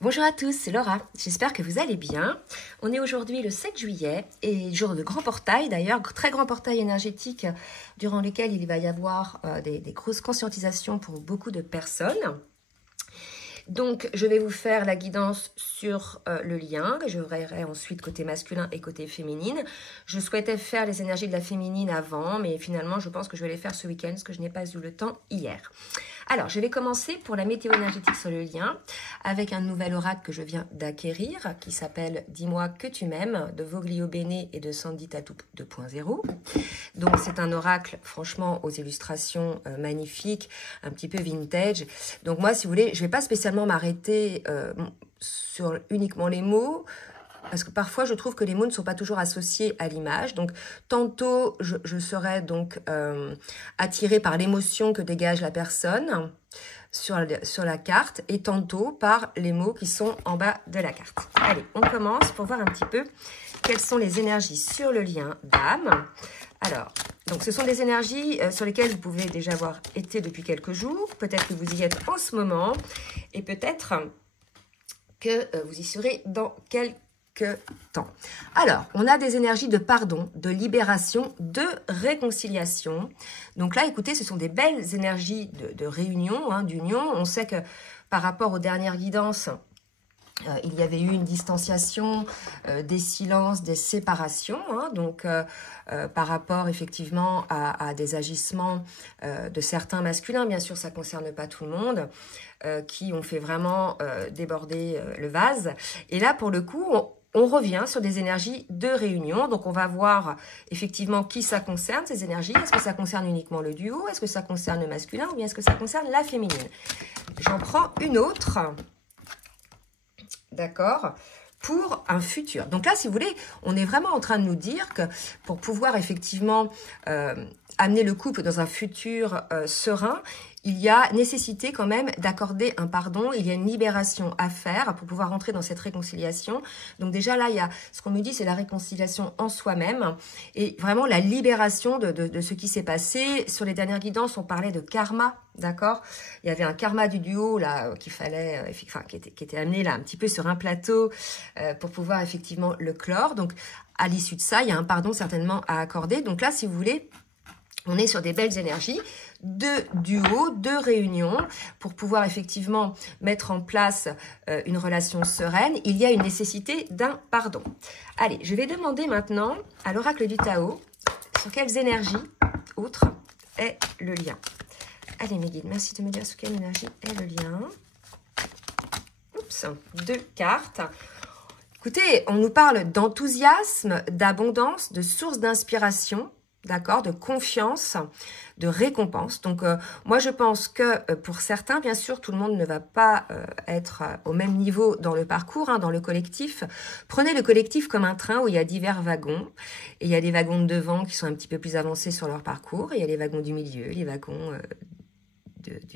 Bonjour à tous, c'est Laura. J'espère que vous allez bien. On est aujourd'hui le 7 juillet et jour de grand portail d'ailleurs, très grand portail énergétique durant lequel il va y avoir des grosses conscientisations pour beaucoup de personnes. Donc, je vais vous faire la guidance sur le lien, que je verrai ensuite côté masculin et côté féminine. Je souhaitais faire les énergies de la féminine avant, mais finalement, je pense que je vais les faire ce week-end, parce que je n'ai pas eu le temps hier. Alors, je vais commencer pour la météo énergétique sur le lien, avec un nouvel oracle que je viens d'acquérir, qui s'appelle « Dis-moi que tu m'aimes » de Voglio Bene et de Sandy Tatou 2.0. Donc, c'est un oracle, franchement, aux illustrations magnifiques, un petit peu vintage. Donc, moi, si vous voulez, je ne vais pas spécialement m'arrêter sur uniquement les mots, parce que parfois je trouve que les mots ne sont pas toujours associés à l'image. Donc tantôt je serai donc attirée par l'émotion que dégage la personne sur la carte, et tantôt par les mots qui sont en bas de la carte. Allez, on commence pour voir un petit peu quelles sont les énergies sur le lien d'âme. Alors, donc ce sont des énergies sur lesquelles vous pouvez déjà avoir été depuis quelques jours. Peut-être que vous y êtes en ce moment, et peut-être que vous y serez dans quelques temps. Alors, on a des énergies de pardon, de libération, de réconciliation. Donc là, écoutez, ce sont des belles énergies de réunion, d'union. On sait que par rapport aux dernières guidances, il y avait eu une distanciation, des silences, des séparations, donc par rapport effectivement à des agissements de certains masculins, bien sûr ça ne concerne pas tout le monde, qui ont fait vraiment déborder le vase. Et là pour le coup, on revient sur des énergies de réunion. Donc on va voir effectivement qui ça concerne, ces énergies. Est-ce que ça concerne uniquement le duo? Est-ce que ça concerne le masculin? Ou bien est-ce que ça concerne la féminine? J'en prends une autre. D'accord, pour un futur. Donc là, si vous voulez, on est vraiment en train de nous dire que pour pouvoir effectivement amener le couple dans un futur serein, il y a nécessité quand même d'accorder un pardon, il y a une libération à faire pour pouvoir entrer dans cette réconciliation. Donc déjà là, il y a ce qu'on me dit, c'est la réconciliation en soi-même et vraiment la libération de ce qui s'est passé. Sur les dernières guidances, on parlait de karma, d'accord? Il y avait un karma du duo là qu'il fallait, enfin qui était amené là un petit peu sur un plateau pour pouvoir effectivement le clore. Donc à l'issue de ça, il y a un pardon certainement à accorder. Donc là, si vous voulez, on est sur des belles énergies de duo, de réunion, pour pouvoir effectivement mettre en place une relation sereine. Il y a une nécessité d'un pardon. Allez, je vais demander maintenant à l'oracle du Tao sur quelles énergies autres est le lien. Allez mes guides, merci de me dire sur quelle énergie est le lien. Oups, 2 cartes. Écoutez, on nous parle d'enthousiasme, d'abondance, de source d'inspiration, d'accord, de confiance, de récompense. Donc, moi, je pense que pour certains, bien sûr, tout le monde ne va pas être au même niveau dans le parcours, dans le collectif. Prenez le collectif comme un train où il y a divers wagons. Et il y a des wagons de devant qui sont un petit peu plus avancés sur leur parcours. Et il y a les wagons du milieu, les wagons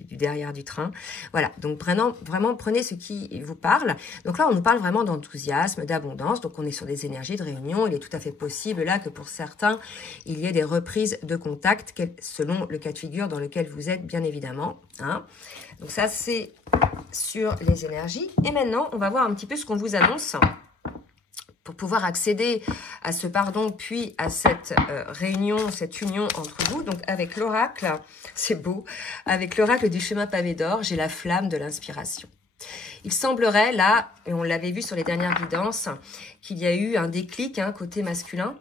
du derrière du train. Voilà, donc vraiment prenez ce qui vous parle. Donc là, on nous parle vraiment d'enthousiasme, d'abondance. Donc on est sur des énergies de réunion. Il est tout à fait possible là que pour certains, il y ait des reprises de contact selon le cas de figure dans lequel vous êtes, bien évidemment. Donc ça, c'est sur les énergies. Et maintenant, on va voir un petit peu ce qu'on vous annonce pour pouvoir accéder à ce pardon, puis à cette réunion, cette union entre vous. Donc avec l'oracle, c'est beau, avec l'oracle du chemin pavé d'or, j'ai la flamme de l'inspiration. Il semblerait là, et on l'avait vu sur les dernières guidances, qu'il y a eu un déclic côté masculin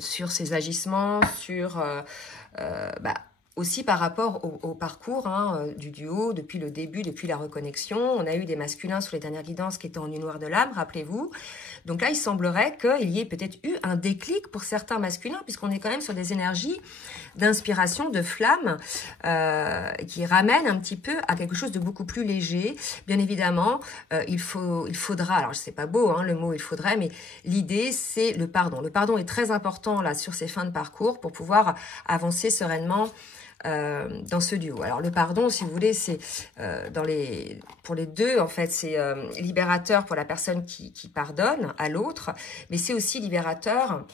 sur ses agissements, sur aussi par rapport au parcours du duo, depuis le début, depuis la reconnexion. On a eu des masculins sur les dernières guidances qui étaient en nuit noire de l'âme, rappelez-vous. Donc là, il semblerait qu'il y ait peut-être eu un déclic pour certains masculins, puisqu'on est quand même sur des énergies d'inspiration, de flamme, qui ramènent un petit peu à quelque chose de beaucoup plus léger. Bien évidemment, il faudra, alors c'est pas beau le mot il faudrait, mais l'idée c'est le pardon. Le pardon est très important là sur ces fins de parcours pour pouvoir avancer sereinement dans ce duo. Alors le pardon, si vous voulez, c'est pour les deux, en fait, c'est libérateur pour la personne qui pardonne à l'autre, mais c'est aussi libérateur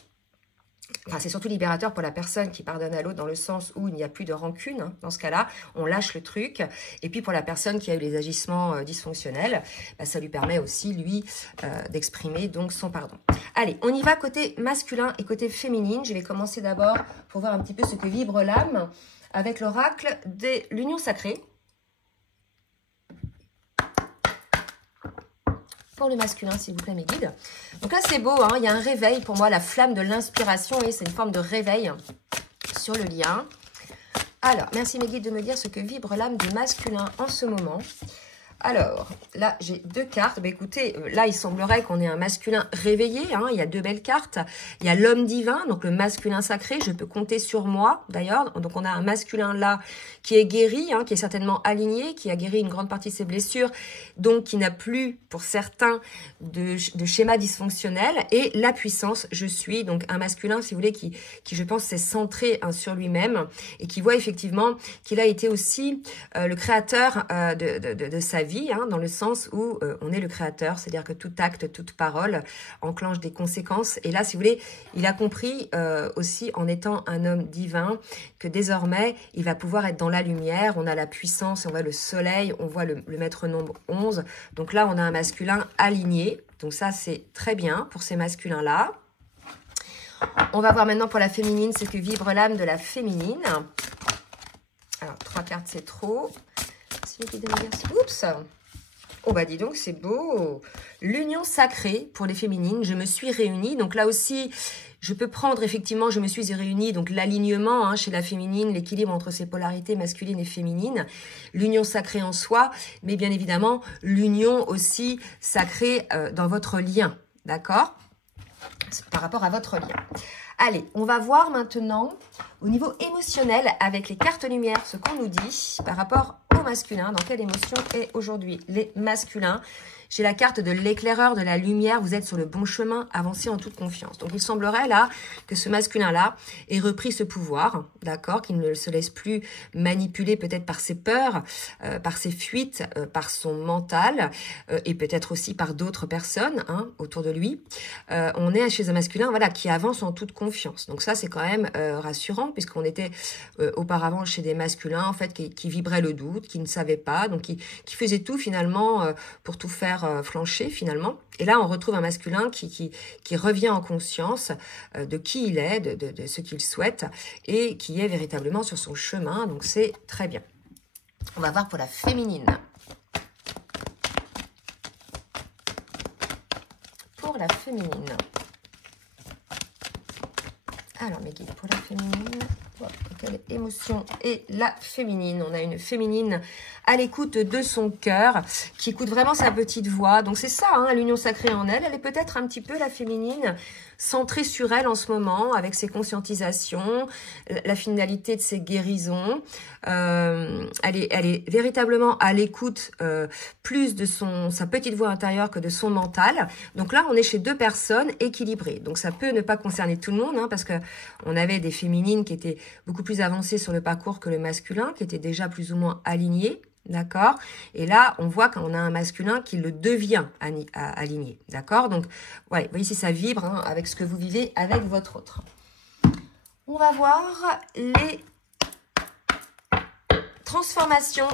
Enfin, c'est surtout libérateur pour la personne qui pardonne à l'autre dans le sens où il n'y a plus de rancune. Hein. Dans ce cas-là, on lâche le truc. Et puis, pour la personne qui a eu les agissements dysfonctionnels, bah, ça lui permet aussi, lui, d'exprimer donc son pardon. Allez, on y va côté masculin et côté féminine. Je vais commencer d'abord pour voir un petit peu ce que vibre l'âme avec l'oracle de l'union sacrée. Pour le masculin, s'il vous plaît, mes guides. Donc là, c'est beau, hein, il y a un réveil pour moi, la flamme de l'inspiration, et c'est une forme de réveil sur le lien. Alors, merci mes guides de me dire ce que vibre l'âme du masculin en ce moment. Alors, là, j'ai 2 cartes. Bah, écoutez, là, il semblerait qu'on ait un masculin réveillé. Hein. Il y a 2 belles cartes. Il y a l'homme divin, donc le masculin sacré. Je peux compter sur moi, d'ailleurs. Donc, on a un masculin là qui est guéri, hein, qui est certainement aligné, qui a guéri une grande partie de ses blessures, donc qui n'a plus, pour certains, de schéma dysfonctionnel. Et la puissance, je suis. Donc, un masculin, si vous voulez, qui je pense, s'est centré hein, sur lui-même et qui voit effectivement qu'il a été aussi le créateur de sa vie. Hein, dans le sens où on est le créateur, c'est-à-dire que tout acte, toute parole enclenche des conséquences. Et là, si vous voulez, il a compris aussi en étant un homme divin que désormais, il va pouvoir être dans la lumière. On a la puissance, on voit le soleil, on voit le maître nombre 11. Donc là, on a un masculin aligné. Donc ça, c'est très bien pour ces masculins-là. On va voir maintenant pour la féminine ce que vibre l'âme de la féminine. Alors, 3 cartes, c'est trop. Oups. Oh bah dis donc, c'est beau. L'union sacrée pour les féminines. Je me suis réunie. Donc là aussi, je peux prendre effectivement, je me suis réunie. Donc l'alignement hein, chez la féminine, l'équilibre entre ces polarités masculines et féminines. L'union sacrée en soi, mais bien évidemment, l'union aussi sacrée dans votre lien. D'accord? Par rapport à votre lien. Allez, on va voir maintenant au niveau émotionnel avec les cartes lumière ce qu'on nous dit par rapport au masculin. Dans quelle émotion est aujourd'hui les masculins? J'ai la carte de l'éclaireur, de la lumière. Vous êtes sur le bon chemin, avancez en toute confiance. Donc, il semblerait là que ce masculin-là ait repris ce pouvoir, d'accord, qu'il ne se laisse plus manipuler peut-être par ses peurs, par ses fuites, par son mental et peut-être aussi par d'autres personnes hein, autour de lui. On est chez un masculin voilà, qui avance en toute confiance. Donc ça, c'est quand même rassurant puisqu'on était auparavant chez des masculins en fait qui vibraient le doute, qui ne savaient pas, donc qui faisaient tout finalement pour tout faire flancher finalement. Et là, on retrouve un masculin qui revient en conscience de qui il est, de ce qu'il souhaite et qui est véritablement sur son chemin. Donc, c'est très bien. On va voir pour la féminine. Pour la féminine. Alors, mes guides, pour la féminine, quelle émotion est la féminine? On a une féminine à l'écoute de son cœur, qui écoute vraiment sa petite voix. Donc c'est ça, hein, l'union sacrée en elle. Elle est peut-être un petit peu, la féminine, centrée sur elle en ce moment, avec ses conscientisations, la finalité de ses guérisons. Elle est véritablement à l'écoute plus de sa petite voix intérieure que de son mental. Donc là, on est chez 2 personnes équilibrées. Donc ça peut ne pas concerner tout le monde, hein, parce que on avait des féminines qui étaient beaucoup plus avancées sur le parcours que le masculin, qui étaient déjà plus ou moins alignées. D'accord? Et là, on voit qu'on a un masculin qui le devient aligné. D'accord? Donc, ouais, vous voyez si ça vibre hein, avec ce que vous vivez avec votre autre. On va voir les transformations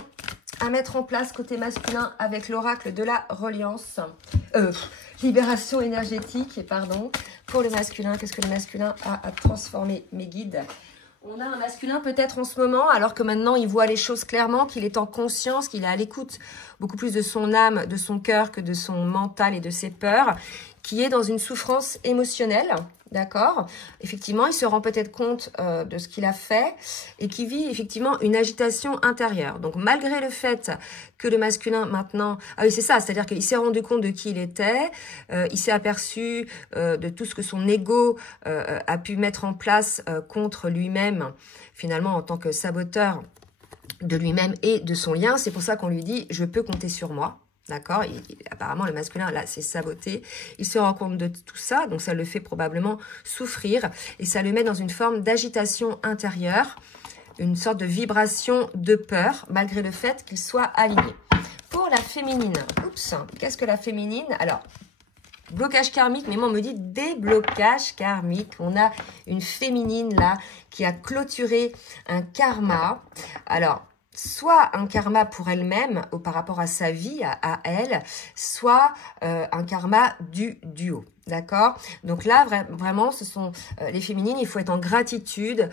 à mettre en place côté masculin avec l'oracle de la reliance. Libération énergétique, pardon. Pour le masculin, qu'est-ce que le masculin a à transformer, mes guides? On a un masculin peut-être en ce moment, alors que maintenant il voit les choses clairement, qu'il est en conscience, qu'il est à l'écoute beaucoup plus de son âme, de son cœur que de son mental et de ses peurs, qui est dans une souffrance émotionnelle, d'accord? Effectivement, il se rend peut-être compte de ce qu'il a fait et qui vit effectivement une agitation intérieure. Donc malgré le fait que le masculin maintenant... Ah oui, c'est ça, c'est-à-dire qu'il s'est rendu compte de qui il était, il s'est aperçu de tout ce que son ego a pu mettre en place contre lui-même, finalement en tant que saboteur de lui-même et de son lien. C'est pour ça qu'on lui dit « je peux compter sur moi ». D'accord, apparemment le masculin là s'est saboté, il se rend compte de tout ça, donc ça le fait probablement souffrir et ça le met dans une forme d'agitation intérieure, une sorte de vibration de peur malgré le fait qu'il soit aligné. Pour la féminine, oups, qu'est-ce que la féminine? Alors, blocage karmique, mais moi on me dit déblocage karmique. On a une féminine là qui a clôturé un karma. Alors, soit un karma pour elle-même ou par rapport à sa vie, à elle, soit un karma du duo. D'accord? Donc là, vraiment, ce sont les féminines, il faut être en gratitude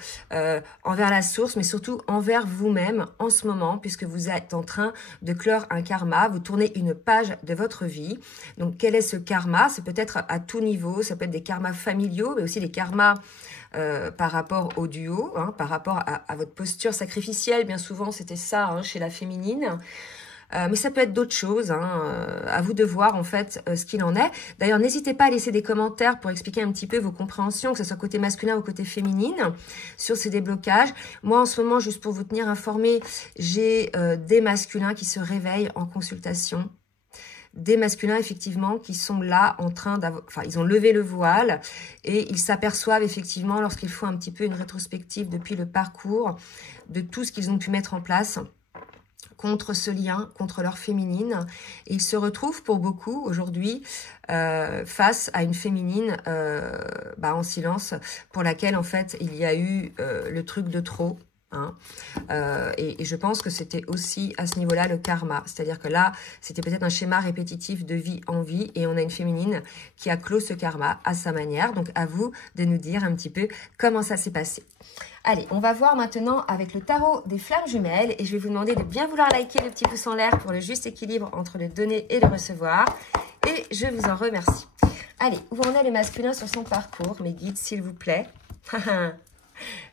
envers la source, mais surtout envers vous-même en ce moment, puisque vous êtes en train de clore un karma, vous tournez une page de votre vie. Donc, quel est ce karma? C'est peut-être à tout niveau, ça peut être des karmas familiaux, mais aussi des karmas par rapport au duo, hein, par rapport à votre posture sacrificielle. Bien souvent, c'était ça hein, chez la féminine. Mais ça peut être d'autres choses, hein, à vous de voir en fait ce qu'il en est. D'ailleurs, n'hésitez pas à laisser des commentaires pour expliquer un petit peu vos compréhensions, que ce soit côté masculin ou côté féminine, sur ces déblocages. Moi, en ce moment, juste pour vous tenir informé, j'ai des masculins qui se réveillent en consultation. Des masculins, effectivement, qui sont là en train d'avoir... Enfin, ils ont levé le voile et ils s'aperçoivent, effectivement, lorsqu'ils font un petit peu une rétrospective depuis le parcours, de tout ce qu'ils ont pu mettre en place contre ce lien, contre leur féminine. Et ils se retrouvent pour beaucoup aujourd'hui face à une féminine en silence pour laquelle en fait il y a eu le truc de trop. Hein. Et je pense que c'était aussi à ce niveau-là le karma. C'est-à-dire que là, c'était peut-être un schéma répétitif de vie en vie et on a une féminine qui a clos ce karma à sa manière. Donc à vous de nous dire un petit peu comment ça s'est passé. Allez, on va voir maintenant avec le tarot des flammes jumelles et je vais vous demander de bien vouloir liker le petit pouce en l'air pour le juste équilibre entre le donner et le recevoir. Et je vous en remercie. Allez, où en est le masculin sur son parcours, mes guides, s'il vous plaît?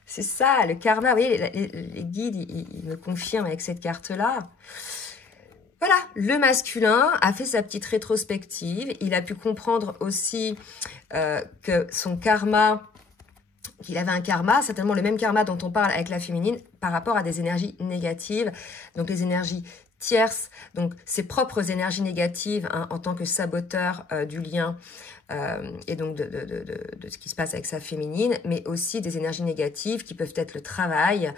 C'est ça, le karma. Vous voyez, les guides, ils me confirment avec cette carte-là. Voilà, le masculin a fait sa petite rétrospective. Il a pu comprendre aussi que son karma... qu'il avait un karma, certainement le même karma dont on parle avec la féminine, par rapport à des énergies négatives, donc les énergies tierces, donc ses propres énergies négatives hein, en tant que saboteur du lien et donc de ce qui se passe avec sa féminine, mais aussi des énergies négatives qui peuvent être le travail,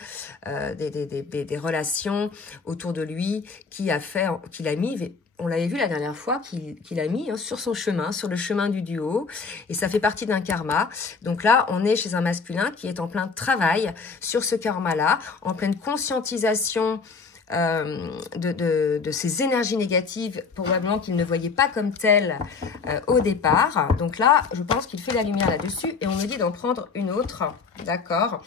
des relations autour de lui qu'il a mis... On l'avait vu la dernière fois qu'il a mis hein, sur son chemin, sur le chemin du duo. Et ça fait partie d'un karma. Donc là, on est chez un masculin qui est en plein travail sur ce karma-là, en pleine conscientisation de ces énergies négatives, probablement qu'il ne voyait pas comme telles au départ. Donc là, je pense qu'il fait la lumière là-dessus. Et on me dit d'en prendre une autre, d'accord,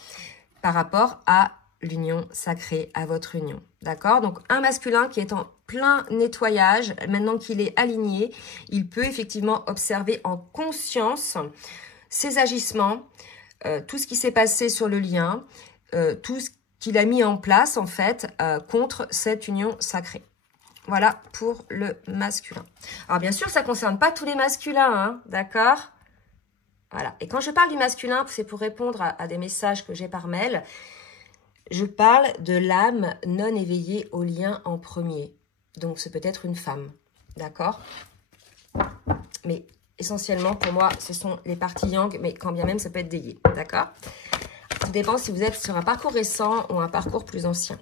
par rapport à l'union sacrée, à votre union. D'accord? Donc, un masculin qui est en plein nettoyage, maintenant qu'il est aligné, il peut effectivement observer en conscience ses agissements, tout ce qui s'est passé sur le lien, tout ce qu'il a mis en place, en fait, contre cette union sacrée. Voilà pour le masculin. Alors, bien sûr, ça ne concerne pas tous les masculins, hein, d'accord? Voilà. Et quand je parle du masculin, c'est pour répondre à des messages que j'ai par mail. Je parle de l'âme non éveillée au lien en premier. Donc, c'est peut-être une femme. D'accord? Mais essentiellement, pour moi, ce sont les parties yang, mais quand bien même, ça peut être des yin. D'accord? Tout dépend si vous êtes sur un parcours récent ou un parcours plus ancien.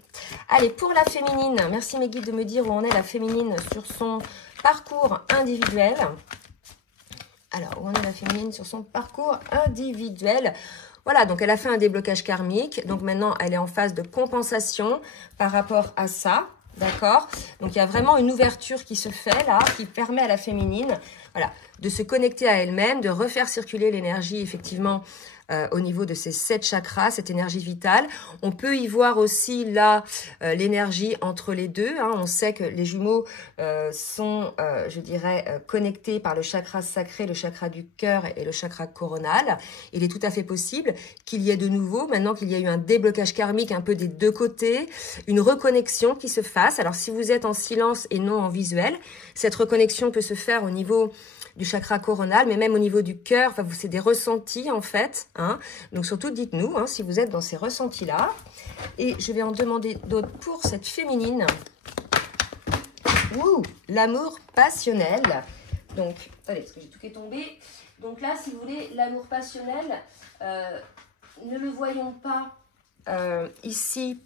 Allez, pour la féminine, merci mes guides de me dire où en est la féminine sur son parcours individuel. Alors, où en est la féminine sur son parcours individuel? Voilà, donc elle a fait un déblocage karmique. Donc maintenant, elle est en phase de compensation par rapport à ça. D'accord? Donc, il y a vraiment une ouverture qui se fait là, qui permet à la féminine voilà, de se connecter à elle-même, de refaire circuler l'énergie, effectivement, au niveau de ces 7 chakras, cette énergie vitale. On peut y voir aussi là l'énergie entre les deux. Hein. On sait que les jumeaux sont, je dirais, connectés par le chakra sacré, le chakra du cœur et le chakra coronal. Il est tout à fait possible qu'il y ait de nouveau, maintenant qu'il y a eu un déblocage karmique un peu des deux côtés, une reconnexion qui se fasse. Alors si vous êtes en silence et non en visuel, cette reconnexion peut se faire au niveau du chakra coronal, mais même au niveau du cœur, enfin, c'est des ressentis en fait. Hein. Donc surtout, dites-nous hein, si vous êtes dans ces ressentis-là. Et je vais en demander d'autres pour cette féminine. Ouh, l'amour passionnel. Donc, attendez, parce que j'ai tout qui est tombé. Donc là, si vous voulez, l'amour passionnel, ne le voyons pas ici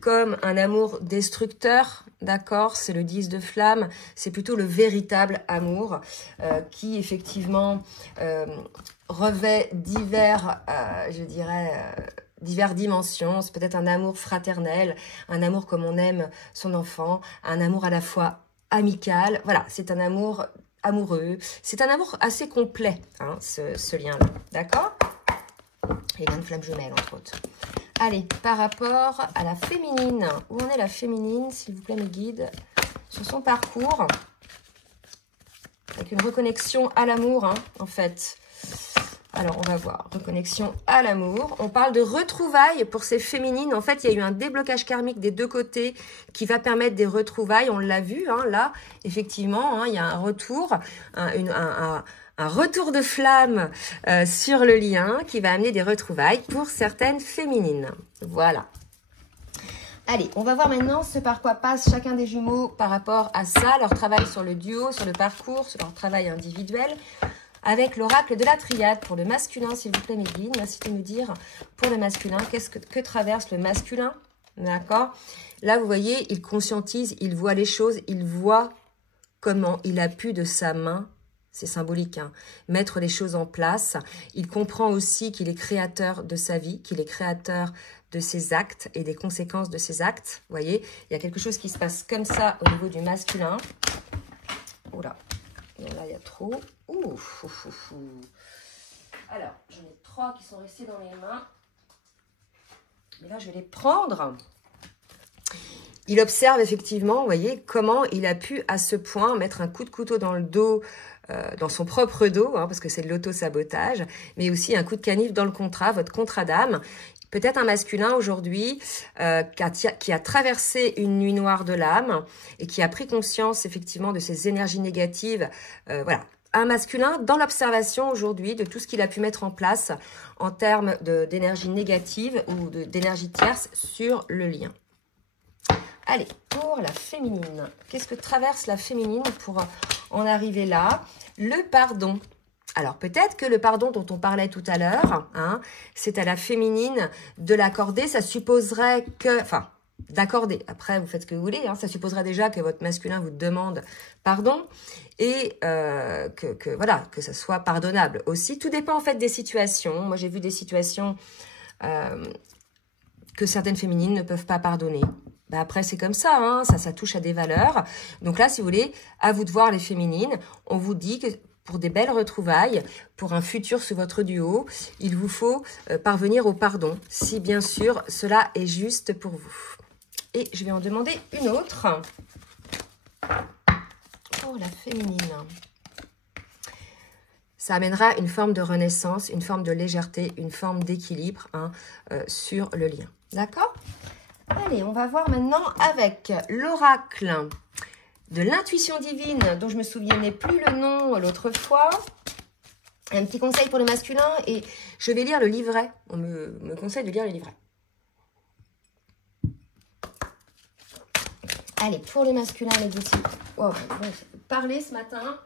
comme un amour destructeur, d'accord? C'est le 10 de flamme, c'est plutôt le véritable amour qui effectivement revêt divers, je dirais, diverses dimensions. C'est peut-être un amour fraternel, un amour comme on aime son enfant, un amour à la fois amical. Voilà, c'est un amour amoureux. C'est un amour assez complet, hein, ce lien-là, d'accord? Et une flamme jumelle, entre autres. Allez, par rapport à la féminine, où en est la féminine, s'il vous plaît, mes guides, sur son parcours, avec une reconnexion à l'amour, hein, en fait. Alors, on va voir, reconnexion à l'amour. On parle de retrouvailles pour ces féminines. En fait, il y a eu un déblocage karmique des deux côtés qui va permettre des retrouvailles. On l'a vu, hein, là, effectivement, hein, il y a un retour, un retour de flamme sur le lien qui va amener des retrouvailles pour certaines féminines. Voilà. Allez, on va voir maintenant ce par quoi passe chacun des jumeaux par rapport à ça, leur travail sur le duo, sur le parcours, sur leur travail individuel, avec l'oracle de la triade pour le masculin, s'il vous plaît, mes guides. Merci de me dire pour le masculin, que traverse le masculin, d'accord? Là, vous voyez, il conscientise, il voit les choses, il voit comment il a pu de sa main, c'est symbolique, hein, mettre les choses en place. Il comprend aussi qu'il est créateur de sa vie, qu'il est créateur de ses actes et des conséquences de ses actes. Vous voyez, il y a quelque chose qui se passe comme ça au niveau du masculin. Oula, là, il y a trop. Ouf, ouf, ouf, ouf. Alors, j'en ai 3 qui sont restés dans mes mains. Mais là, je vais les prendre. Il observe effectivement, vous voyez, comment il a pu à ce point mettre un coup de couteau dans le dos, dans son propre dos, hein, parce que c'est de l'auto-sabotage, mais aussi un coup de canif dans le contrat, votre contrat d'âme. Peut-être un masculin aujourd'hui qui a traversé une nuit noire de l'âme et qui a pris conscience effectivement de ces énergies négatives. Voilà, un masculin dans l'observation aujourd'hui de tout ce qu'il a pu mettre en place en termes d'énergie négative ou d'énergie tierce sur le lien. Allez, pour la féminine, qu'est-ce que traverse la féminine pour en arriver là? Le pardon. Alors, peut-être que le pardon dont on parlait tout à l'heure, hein, c'est à la féminine de l'accorder. Ça supposerait que... Enfin, d'accorder. Après, vous faites ce que vous voulez. Hein, ça supposerait déjà que votre masculin vous demande pardon et voilà, que ça soit pardonnable aussi. Tout dépend en fait des situations. Moi, j'ai vu des situations que certaines féminines ne peuvent pas pardonner. Ben après, c'est comme ça, hein, ça touche à des valeurs. Donc là, si vous voulez, à vous de voir les féminines, on vous dit que pour des belles retrouvailles, pour un futur sur votre duo, il vous faut parvenir au pardon, si bien sûr cela est juste pour vous. Et je vais en demander une autre. Pour la féminine. Ça amènera une forme de renaissance, une forme de légèreté, une forme d'équilibre, hein, sur le lien. D'accord ? Allez, on va voir maintenant avec l'oracle de l'intuition divine, dont je me souvenais plus le nom l'autre fois. Un petit conseil pour le masculin, et je vais lire le livret. On me conseille de lire le livret. Allez, pour le masculin, les petits. Oh, j'ai parlé ce matin.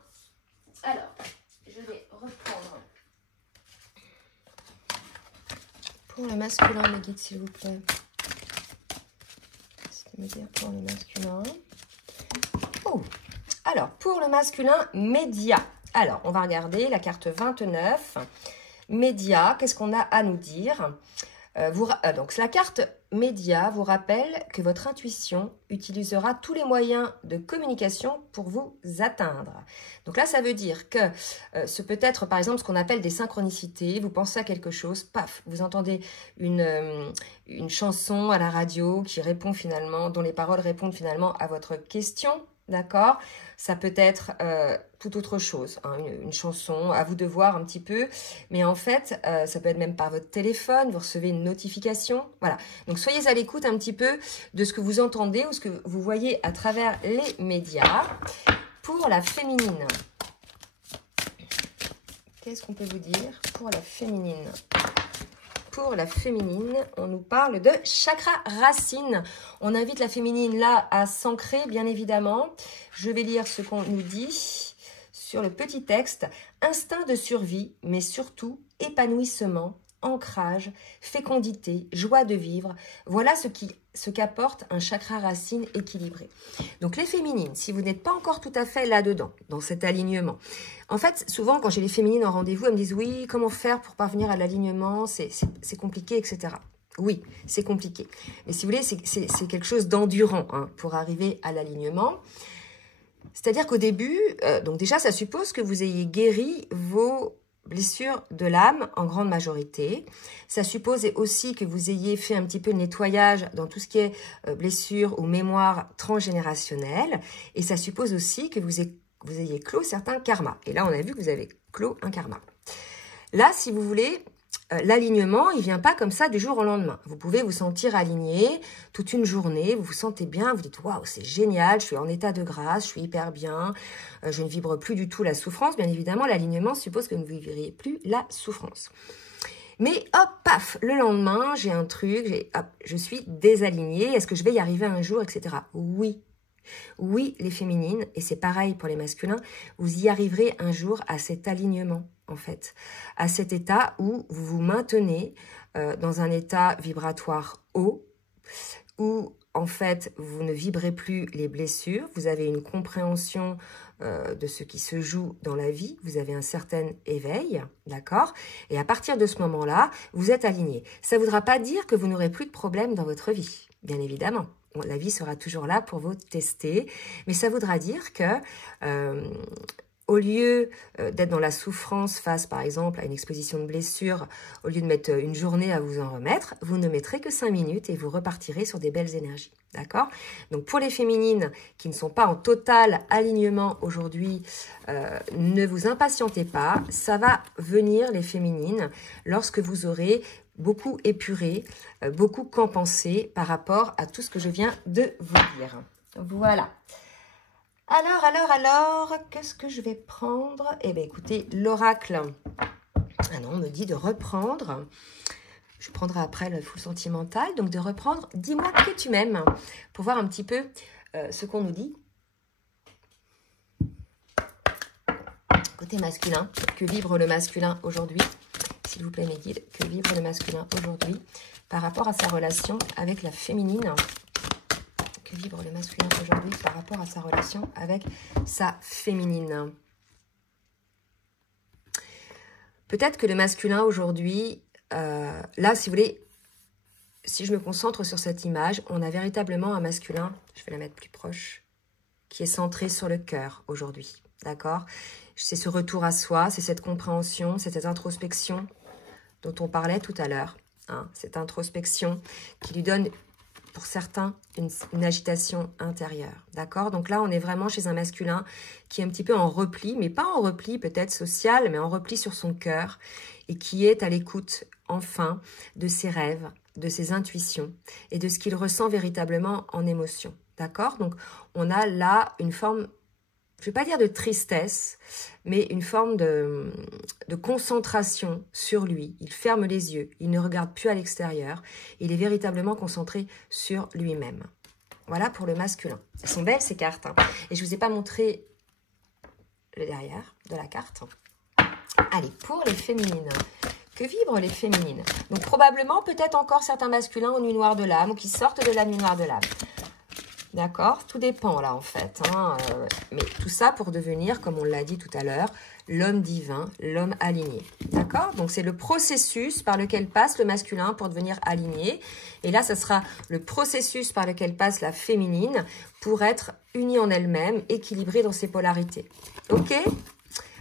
Alors, je vais reprendre. Pour le masculin, les guides, s'il vous plaît. Me dire pour le masculin. Oh. Alors, pour le masculin, média. Alors, on va regarder la carte 29. Média, qu'est-ce qu'on a à nous dire? Donc, la carte média vous rappelle que votre intuition utilisera tous les moyens de communication pour vous atteindre. Donc là, ça veut dire que ce peut être, par exemple, ce qu'on appelle des synchronicités. Vous pensez à quelque chose, paf, vous entendez une chanson à la radio qui répond finalement, dont les paroles répondent finalement à votre question. D'accord? Ça peut être tout autre chose, hein, une chanson, à vous de voir un petit peu. Mais en fait, ça peut être même par votre téléphone, vous recevez une notification. Voilà. Donc, soyez à l'écoute un petit peu de ce que vous entendez ou ce que vous voyez à travers les médias. Pour la féminine, qu'est-ce qu'on peut vous dire pour la féminine? Pour la féminine, on nous parle de chakra racine. On invite la féminine là à s'ancrer, bien évidemment. Je vais lire ce qu'on nous dit sur le petit texte. Instinct de survie, mais surtout épanouissement ancrage, fécondité, joie de vivre. Voilà ce qu'apporte un chakra racine équilibré. Donc les féminines, si vous n'êtes pas encore tout à fait là-dedans, dans cet alignement. En fait, souvent quand j'ai les féminines en rendez-vous, elles me disent oui, comment faire pour parvenir à l'alignement, c'est compliqué, etc. Oui, c'est compliqué. Mais si vous voulez, c'est quelque chose d'endurant hein, pour arriver à l'alignement. C'est-à-dire qu'au début, donc déjà, ça suppose que vous ayez guéri vos blessures de l'âme en grande majorité. Ça suppose aussi que vous ayez fait un petit peu de nettoyage dans tout ce qui est blessures ou mémoire transgénérationnelle. Et ça suppose aussi que vous ayez clos certains karmas. Et là, on a vu que vous avez clos un karma. Là, si vous voulez... l'alignement, il vient pas comme ça du jour au lendemain. Vous pouvez vous sentir aligné toute une journée, vous vous sentez bien, vous dites « Waouh, c'est génial, je suis en état de grâce, je suis hyper bien, je ne vibre plus du tout la souffrance. » Bien évidemment, l'alignement suppose que vous ne vivriez plus la souffrance. Mais hop, paf, le lendemain, j'ai un truc, je suis désalignée, est-ce que je vais y arriver un jour, etc. Oui. Oui, les féminines, et c'est pareil pour les masculins, vous y arriverez un jour à cet alignement, en fait. À cet état où vous vous maintenez dans un état vibratoire haut, où, en fait, vous ne vibrez plus les blessures, vous avez une compréhension de ce qui se joue dans la vie, vous avez un certain éveil, d'accord? Et à partir de ce moment-là, vous êtes aligné. Ça ne voudra pas dire que vous n'aurez plus de problèmes dans votre vie, bien évidemment. La vie sera toujours là pour vous tester, mais ça voudra dire que au lieu d'être dans la souffrance face, par exemple, à une exposition de blessure, au lieu de mettre une journée à vous en remettre, vous ne mettrez que 5 minutes et vous repartirez sur des belles énergies. D'accord? Donc, pour les féminines qui ne sont pas en total alignement aujourd'hui, ne vous impatientez pas. Ça va venir, les féminines, lorsque vous aurez beaucoup épuré, beaucoup compensé par rapport à tout ce que je viens de vous dire. Voilà. Alors, qu'est-ce que je vais prendre? Eh bien, écoutez, l'oracle. Ah non, on me dit de reprendre. Je prendrai après le full sentimental. Donc, de reprendre « Dis-moi que tu m'aimes » pour voir un petit peu ce qu'on nous dit. Côté masculin, que vibre le masculin aujourd'hui? S'il vous plaît, mes guides, que vibre le masculin aujourd'hui par rapport à sa relation avec la féminine? Que vibre le masculin aujourd'hui par rapport à sa relation avec sa féminine? Peut-être que le masculin aujourd'hui, là, si vous voulez, si je me concentre sur cette image, on a véritablement un masculin, je vais la mettre plus proche, qui est centré sur le cœur aujourd'hui, d'accord? C'est ce retour à soi, c'est cette compréhension, c'est cette introspection dont on parlait tout à l'heure, hein, cette introspection qui lui donne, pour certains, une agitation intérieure, d'accord? Donc là, on est vraiment chez un masculin qui est un petit peu en repli, mais pas en repli peut-être social, mais en repli sur son cœur, et qui est à l'écoute, enfin, de ses rêves, de ses intuitions, et de ce qu'il ressent véritablement en émotion, d'accord? Donc, on a là une forme, je ne vais pas dire de tristesse, mais une forme de concentration sur lui. Il ferme les yeux, il ne regarde plus à l'extérieur, il est véritablement concentré sur lui-même. Voilà pour le masculin. Elles sont belles ces cartes, hein. Et je ne vous ai pas montré le derrière de la carte. Allez, pour les féminines. Que vibrent les féminines? Donc probablement peut-être encore certains masculins aux nuits noires de l'âme ou qui sortent de la nuit noire de l'âme. D'accord? Tout dépend là en fait. Hein. Mais tout ça pour devenir, comme on l'a dit tout à l'heure, l'homme divin, l'homme aligné. D'accord? Donc c'est le processus par lequel passe le masculin pour devenir aligné. Et là, ça sera le processus par lequel passe la féminine pour être unie en elle-même, équilibrée dans ses polarités. Ok?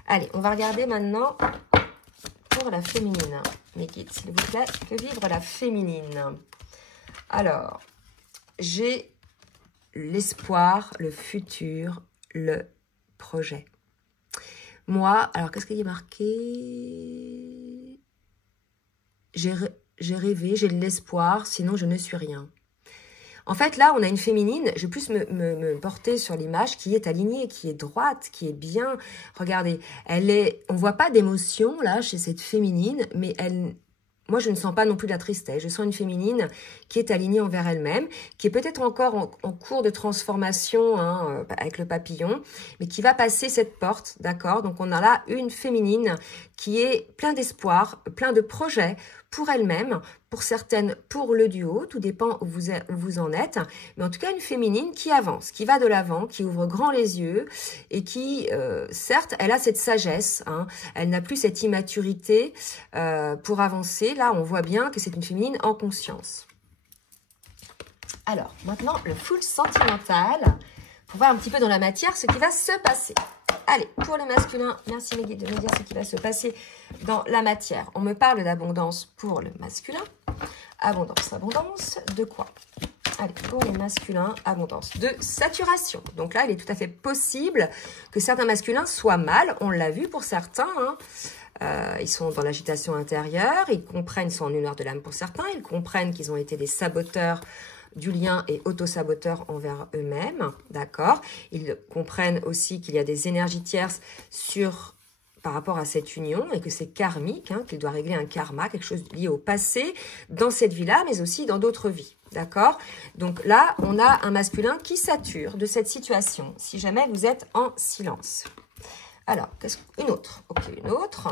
Allez, on va regarder maintenant pour la féminine. Mes guides, s'il vous plaît, que vibre la féminine? Alors, j'ai l'espoir, le futur, le projet. Moi, alors qu'est-ce qu'il y a marqué? J'ai rêvé, j'ai de l'espoir, sinon je ne suis rien. En fait, là, on a une féminine, je vais plus me porter sur l'image qui est alignée, qui est droite, qui est bien. Regardez, on voit pas d'émotion, là, chez cette féminine, mais moi, je ne sens pas non plus de la tristesse. Je sens une féminine qui est alignée envers elle-même, qui est peut-être encore en cours de transformation hein, avec le papillon, mais qui va passer cette porte, d'accord? Donc, on a là une féminine qui est plein d'espoir, plein de projets pour elle-même, pour certaines, pour le duo, tout dépend où vous en êtes, mais en tout cas, une féminine qui avance, qui va de l'avant, qui ouvre grand les yeux et qui, certes, elle a cette sagesse, hein, elle n'a plus cette immaturité pour avancer. Là, on voit bien que c'est une féminine en conscience. Alors, maintenant, le full sentimental, pour voir un petit peu dans la matière ce qui va se passer. Allez, pour les masculins, merci mes guides de me dire ce qui va se passer dans la matière. On me parle d'abondance pour le masculin. Abondance, abondance, de quoi? Allez, pour les masculins, abondance de saturation. Donc là, il est tout à fait possible que certains masculins soient mal. On l'a vu pour certains, hein. Ils sont dans l'agitation intérieure, ils comprennent, ils sont en une heure de l'âme pour certains, ils comprennent qu'ils ont été des saboteurs du lien et auto-saboteurs envers eux-mêmes, d'accord? Ils comprennent aussi qu'il y a des énergies tierces par rapport à cette union et que c'est karmique, hein, qu'il doit régler un karma, quelque chose lié au passé, dans cette vie-là, mais aussi dans d'autres vies, d'accord? Donc là, on a un masculin qui sature de cette situation, si jamais vous êtes en silence. Alors, une autre, ok, une autre.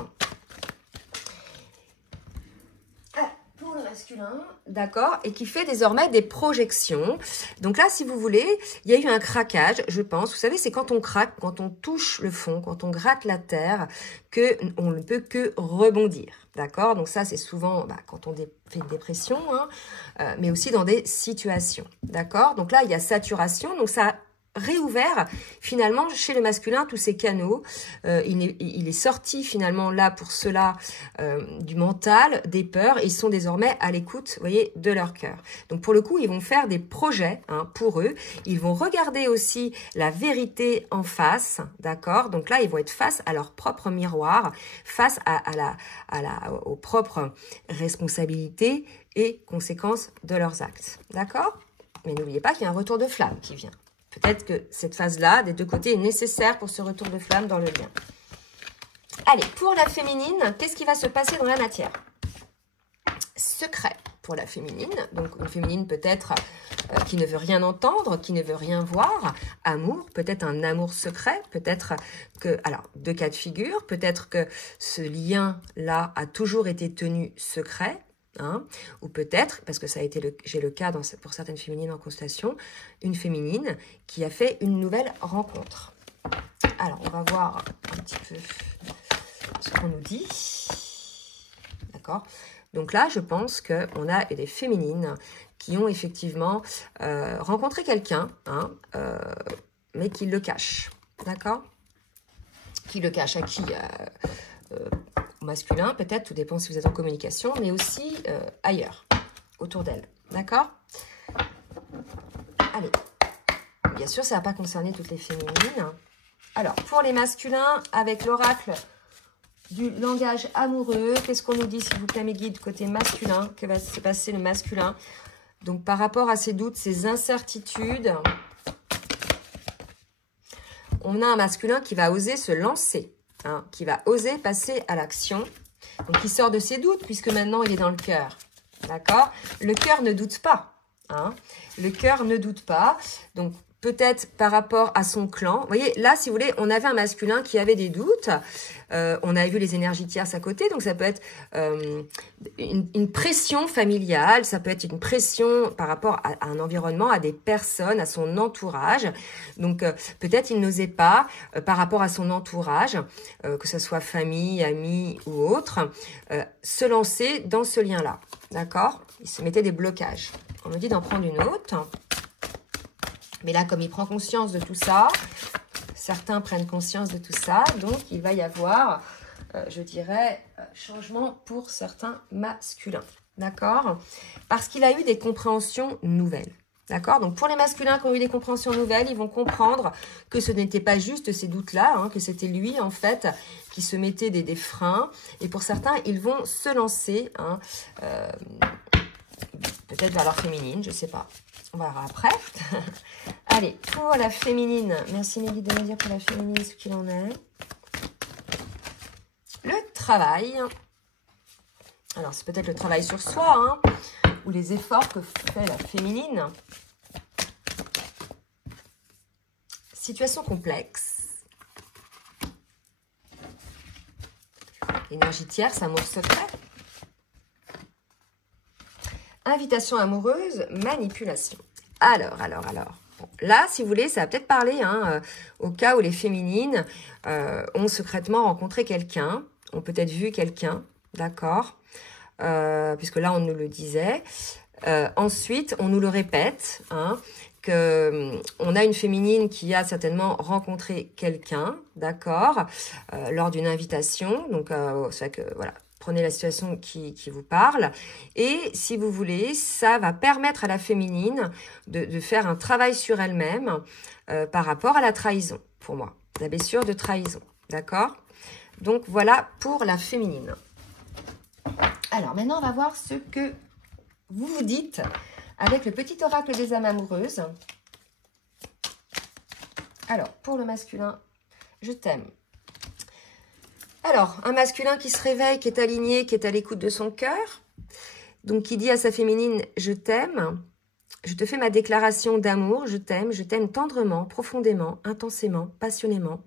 Pour le masculin, d'accord, et qui fait désormais des projections. Donc là, si vous voulez, il y a eu un craquage, je pense. Vous savez, c'est quand on craque, quand on touche le fond, quand on gratte la terre, qu'on ne peut que rebondir, d'accord? Donc ça, c'est souvent quand on fait une dépression, hein, mais aussi dans des situations, d'accord? Donc là, il y a saturation, donc ça réouvert finalement chez le masculin tous ces canaux. Il est sorti finalement là pour cela du mental, des peurs, et ils sont désormais à l'écoute, vous voyez, de leur cœur. Donc pour le coup, ils vont faire des projets hein, pour eux. Ils vont regarder aussi la vérité en face, d'accord? Donc là, ils vont être face à leur propre miroir, face aux propres responsabilités et conséquences de leurs actes, d'accord? Mais n'oubliez pas qu'il y a un retour de flamme qui vient. Peut-être que cette phase-là, des deux côtés, est nécessaire pour ce retour de flamme dans le lien. Allez, pour la féminine, qu'est-ce qui va se passer dans la matière? Secret pour la féminine. Donc, une féminine peut-être qui ne veut rien entendre, qui ne veut rien voir. Amour, peut-être un amour secret. Peut-être que, alors, deux cas de figure. Peut-être que ce lien-là a toujours été tenu secret. Hein, ou peut-être, parce que ça a été j'ai le cas pour certaines féminines en constellation, une féminine qui a fait une nouvelle rencontre. Alors, on va voir un petit peu ce qu'on nous dit. D'accord? Donc là, je pense qu'on a des féminines qui ont effectivement rencontré quelqu'un, hein, mais qui le cachent. D'accord? Qui le cache à qui masculin, peut-être, tout dépend si vous êtes en communication, mais aussi ailleurs, autour d'elle. D'accord? Allez. Bien sûr, ça ne va pas concerner toutes les féminines. Alors, pour les masculins, avec l'oracle du langage amoureux, qu'est-ce qu'on nous dit, s'il vous plaît, mes guides, côté masculin? Que va se passer le masculin? Donc, par rapport à ces doutes, ces incertitudes, on a un masculin qui va oser se lancer. Hein, qui va oser passer à l'action. Donc, il sort de ses doutes, puisque maintenant, il est dans le cœur. D'accord? Le cœur ne doute pas. Hein, le cœur ne doute pas. Donc, peut-être par rapport à son clan. Vous voyez, là, si vous voulez, on avait un masculin qui avait des doutes. On avait vu les énergies tierces à côté. Donc, ça peut être une pression familiale. Ça peut être une pression par rapport à un environnement, à des personnes, à son entourage. Donc, peut-être il n'osait pas, par rapport à son entourage, que ce soit famille, amis ou autre, se lancer dans ce lien-là. D'accord? Il se mettait des blocages. On me dit d'en prendre une autre. Mais là, comme il prend conscience de tout ça, certains prennent conscience de tout ça, donc il va y avoir, je dirais, changement pour certains masculins. D'accord? Parce qu'il a eu des compréhensions nouvelles. D'accord? Donc, pour les masculins qui ont eu des compréhensions nouvelles, ils vont comprendre que ce n'était pas juste ces doutes-là, hein, que c'était lui, en fait, qui se mettait des freins. Et pour certains, ils vont se lancer, hein, peut-être vers leur féminine, je ne sais pas. On va voir après. Allez, pour la féminine, merci Nelly de me dire pour la féminine ce qu'il en est. Le travail. Alors, c'est peut-être le travail sur soi, hein, ou les efforts que fait la féminine. Situation complexe. Énergie tierce, amour secret. Invitation amoureuse, manipulation. Alors. Bon, là, si vous voulez, ça va peut-être parler hein, au cas où les féminines ont secrètement rencontré quelqu'un, ont peut-être vu quelqu'un, d'accord, puisque là, on nous le disait. Ensuite, on nous le répète, hein, qu'on a une féminine qui a certainement rencontré quelqu'un, d'accord, lors d'une invitation. Donc, c'est vrai que, voilà, prenez la situation qui vous parle. Et si vous voulez, ça va permettre à la féminine de faire un travail sur elle-même par rapport à la trahison, pour moi. La blessure de trahison, d'accord? Donc, voilà pour la féminine. Alors, maintenant, on va voir ce que vous vous dites avec le petit oracle des âmes amoureuses. Alors, pour le masculin, je t'aime. Alors, un masculin qui se réveille, qui est aligné, qui est à l'écoute de son cœur. Donc, qui dit à sa féminine, je t'aime. Je te fais ma déclaration d'amour. Je t'aime tendrement, profondément, intensément, passionnément.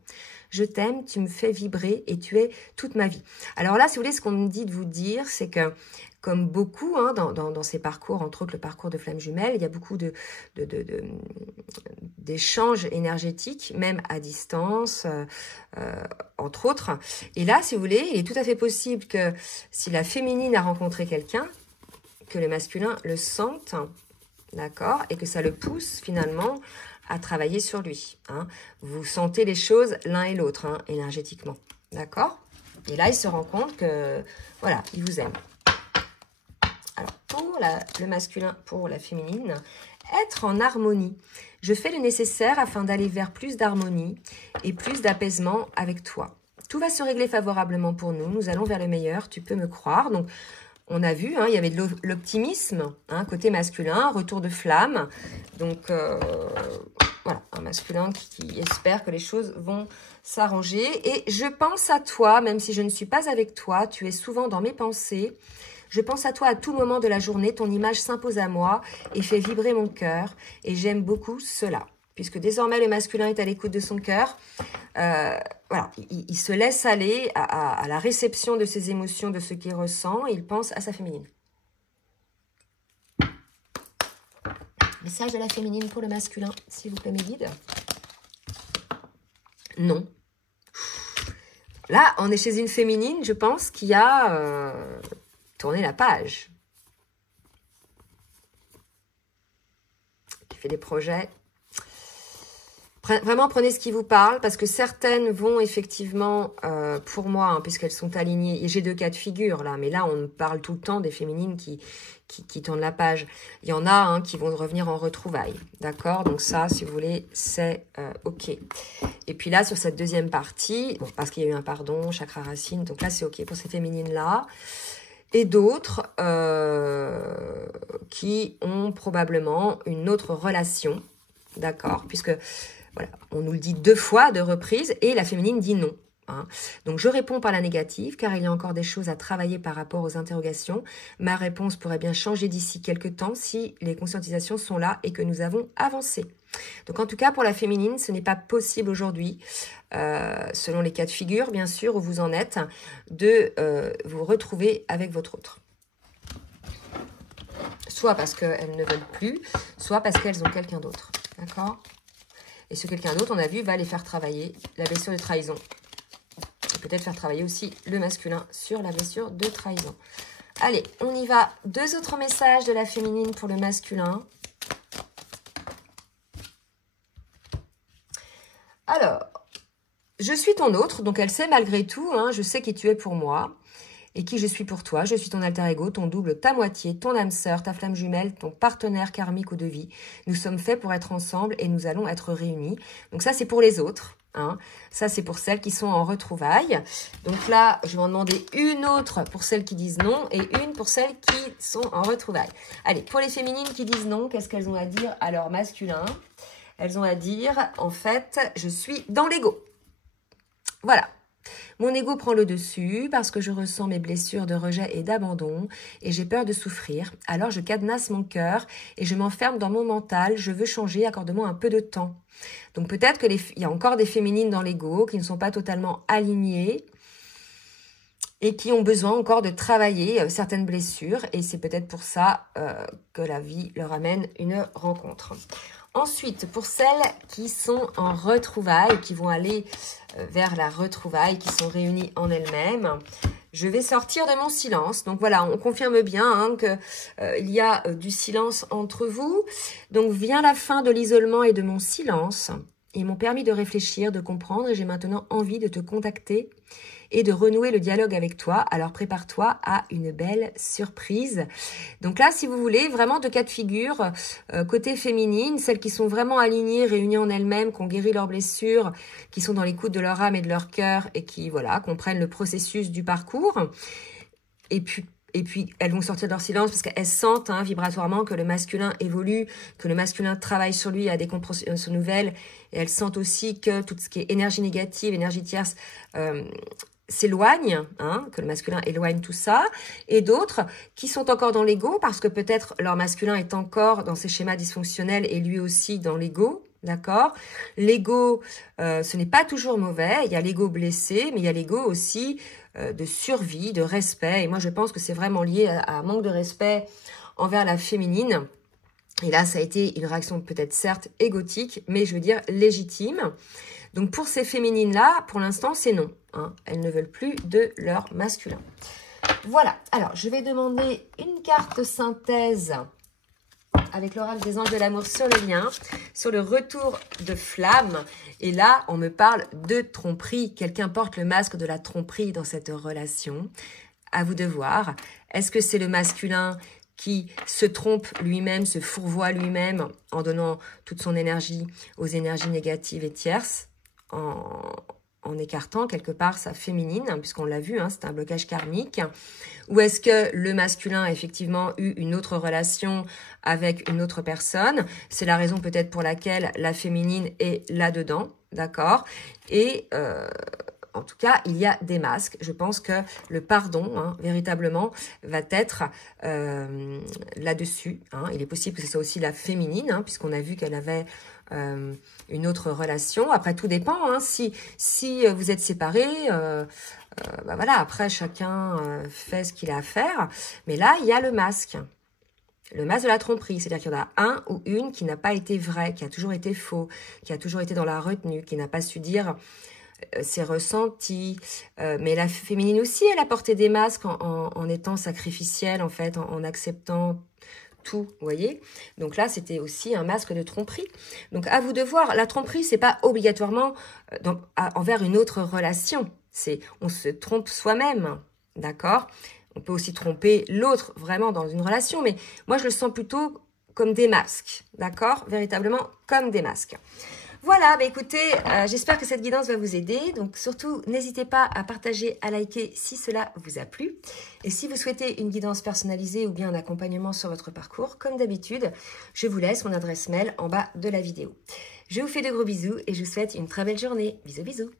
Je t'aime, tu me fais vibrer et tu es toute ma vie. Alors là, si vous voulez, ce qu'on me dit de vous dire, c'est que comme beaucoup hein, dans ces parcours, entre autres le parcours de flamme jumelle, il y a beaucoup d'échanges énergétiques, même à distance, entre autres. Et là, si vous voulez, il est tout à fait possible que si la féminine a rencontré quelqu'un, que le masculin le sente, d'accord, et que ça le pousse finalement à travailler sur lui. Hein. Vous sentez les choses l'un et l'autre, hein, énergétiquement, d'accord? Et là, il se rend compte que, voilà, il vous aime. Alors, pour le masculin, pour la féminine, être en harmonie. Je fais le nécessaire afin d'aller vers plus d'harmonie et plus d'apaisement avec toi. Tout va se régler favorablement pour nous. Nous allons vers le meilleur, tu peux me croire. Donc, on a vu, hein, il y avait de l'optimisme, hein, côté masculin, retour de flamme. Donc, voilà, un masculin qui espère que les choses vont s'arranger. Et je pense à toi, même si je ne suis pas avec toi, tu es souvent dans mes pensées. Je pense à toi à tout moment de la journée, ton image s'impose à moi et fait vibrer mon cœur. Et j'aime beaucoup cela. Puisque désormais le masculin est à l'écoute de son cœur, voilà, il se laisse aller à la réception de ses émotions, de ce qu'il ressent, et il pense à sa féminine. Message de la féminine pour le masculin, s'il vous plaît, mes guides. Non. Là, on est chez une féminine, je pense, qui a tourné la page. Qui fait des projets. Vraiment, prenez ce qui vous parle, parce que certaines vont effectivement, pour moi, hein, puisqu'elles sont alignées, et j'ai deux cas de figure là, mais là, on parle tout le temps des féminines qui tournent la page. Il y en a hein, qui vont revenir en retrouvailles, d'accord? Donc ça, si vous voulez, c'est OK. Et puis là, sur cette deuxième partie, bon, parce qu'il y a eu un pardon, chakra racine, donc là, c'est OK pour ces féminines-là. Et d'autres qui ont probablement une autre relation, d'accord? Puisque... Voilà, on nous le dit 2 fois, 2 reprises, et la féminine dit non. Hein. Donc, je réponds par la négative, car il y a encore des choses à travailler par rapport aux interrogations. Ma réponse pourrait bien changer d'ici quelques temps si les conscientisations sont là et que nous avons avancé. Donc, en tout cas, pour la féminine, ce n'est pas possible aujourd'hui, selon les cas de figure, bien sûr, où vous en êtes, de vous retrouver avec votre autre. Soit parce qu'elles ne veulent plus, soit parce qu'elles ont quelqu'un d'autre. D'accord ? Et ce quelqu'un d'autre, on a vu, va les faire travailler la blessure de trahison. Et peut-être faire travailler aussi le masculin sur la blessure de trahison. Allez, on y va. 2 autres messages de la féminine pour le masculin. Alors, je suis ton autre, donc elle sait malgré tout, hein, je sais qui tu es pour moi. Et qui je suis pour toi. Je suis ton alter ego, ton double, ta moitié, ton âme sœur, ta flamme jumelle, ton partenaire karmique ou de vie. Nous sommes faits pour être ensemble et nous allons être réunis. Donc ça, c'est pour les autres. Hein. Ça, c'est pour celles qui sont en retrouvailles. Donc là, je vais en demander une autre pour celles qui disent non et une pour celles qui sont en retrouvailles. Allez, pour les féminines qui disent non, qu'est-ce qu'elles ont à dire à leur masculin? Elles ont à dire, en fait, je suis dans l'ego. Voilà. Mon ego prend le dessus parce que je ressens mes blessures de rejet et d'abandon et j'ai peur de souffrir. Alors je cadenasse mon cœur et je m'enferme dans mon mental. Je veux changer, accorde-moi un peu de temps. Donc peut-être qu'il y a encore des féminines dans l'ego qui ne sont pas totalement alignées et qui ont besoin encore de travailler certaines blessures. Et c'est peut-être pour ça que la vie leur amène une rencontre. Ensuite, pour celles qui sont en retrouvailles, qui vont aller vers la retrouvaille, qui sont réunies en elles-mêmes, je vais sortir de mon silence. Donc voilà, on confirme bien qu'il y a du silence entre vous. Donc vient la fin de l'isolement et de mon silence. Ils m'ont permis de réfléchir, de comprendre et j'ai maintenant envie de te contacter et de renouer le dialogue avec toi. Alors prépare-toi à une belle surprise. Donc là, si vous voulez, vraiment deux cas de figure, côté féminine, celles qui sont vraiment alignées, réunies en elles-mêmes, qui ont guéri leurs blessures, qui sont dans l'écoute de leur âme et de leur cœur et qui, voilà, comprennent le processus du parcours. Et puis, elles vont sortir de leur silence parce qu'elles sentent vibratoirement que le masculin évolue, que le masculin travaille sur lui à des compressions nouvelles. Et elles sentent aussi que tout ce qui est énergie négative, énergie tierce, s'éloigne, que le masculin éloigne tout ça. Et d'autres qui sont encore dans l'ego parce que peut-être leur masculin est encore dans ses schémas dysfonctionnels et lui aussi dans l'ego. D'accord? L'ego, ce n'est pas toujours mauvais. Il y a l'ego blessé, mais il y a l'ego aussi de survie, de respect. Et moi, je pense que c'est vraiment lié à un manque de respect envers la féminine. Et là, ça a été une réaction peut-être certes égotique, mais je veux dire légitime. Donc pour ces féminines-là, pour l'instant, c'est non. Elles ne veulent plus de leur masculin. Voilà. Alors, je vais demander une carte synthèse avec l'oracle des anges de l'amour sur le lien, sur le retour de flamme. Et là, on me parle de tromperie. Quelqu'un porte le masque de la tromperie dans cette relation. À vous de voir. Est-ce que c'est le masculin qui se trompe lui-même, se fourvoie lui-même en donnant toute son énergie aux énergies négatives et tierces, en écartant quelque part sa féminine, puisqu'on l'a vu, c'est un blocage karmique. Ou est-ce que le masculin a effectivement eu une autre relation avec une autre personne? C'est la raison peut-être pour laquelle la féminine est là-dedans, d'accord? Et en tout cas, il y a des masques. Je pense que le pardon, véritablement, va être là-dessus. Il est possible que ce soit aussi la féminine, puisqu'on a vu qu'elle avait une autre relation. Après, tout dépend. Si vous êtes séparés, voilà, après, chacun fait ce qu'il a à faire. Mais là, il y a le masque. Le masque de la tromperie, c'est-à-dire qu'il y en a un ou une qui n'a pas été vrai, qui a toujours été faux, qui a toujours été dans la retenue, qui n'a pas su dire ses ressentis. Mais la féminine aussi, elle a porté des masques en étant sacrificielle, en fait, en acceptant tout, vous voyez. Donc là, c'était aussi un masque de tromperie. Donc à vous de voir, la tromperie, c'est pas obligatoirement envers une autre relation. On se trompe soi-même, d'accord? On peut aussi tromper l'autre vraiment dans une relation, mais moi je le sens plutôt comme des masques, d'accord? Véritablement comme des masques. Voilà, écoutez, j'espère que cette guidance va vous aider. Donc surtout, n'hésitez pas à partager, à liker si cela vous a plu. Et si vous souhaitez une guidance personnalisée ou bien un accompagnement sur votre parcours, comme d'habitude, je vous laisse mon adresse mail en bas de la vidéo. Je vous fais de gros bisous et je vous souhaite une très belle journée. Bisous, bisous.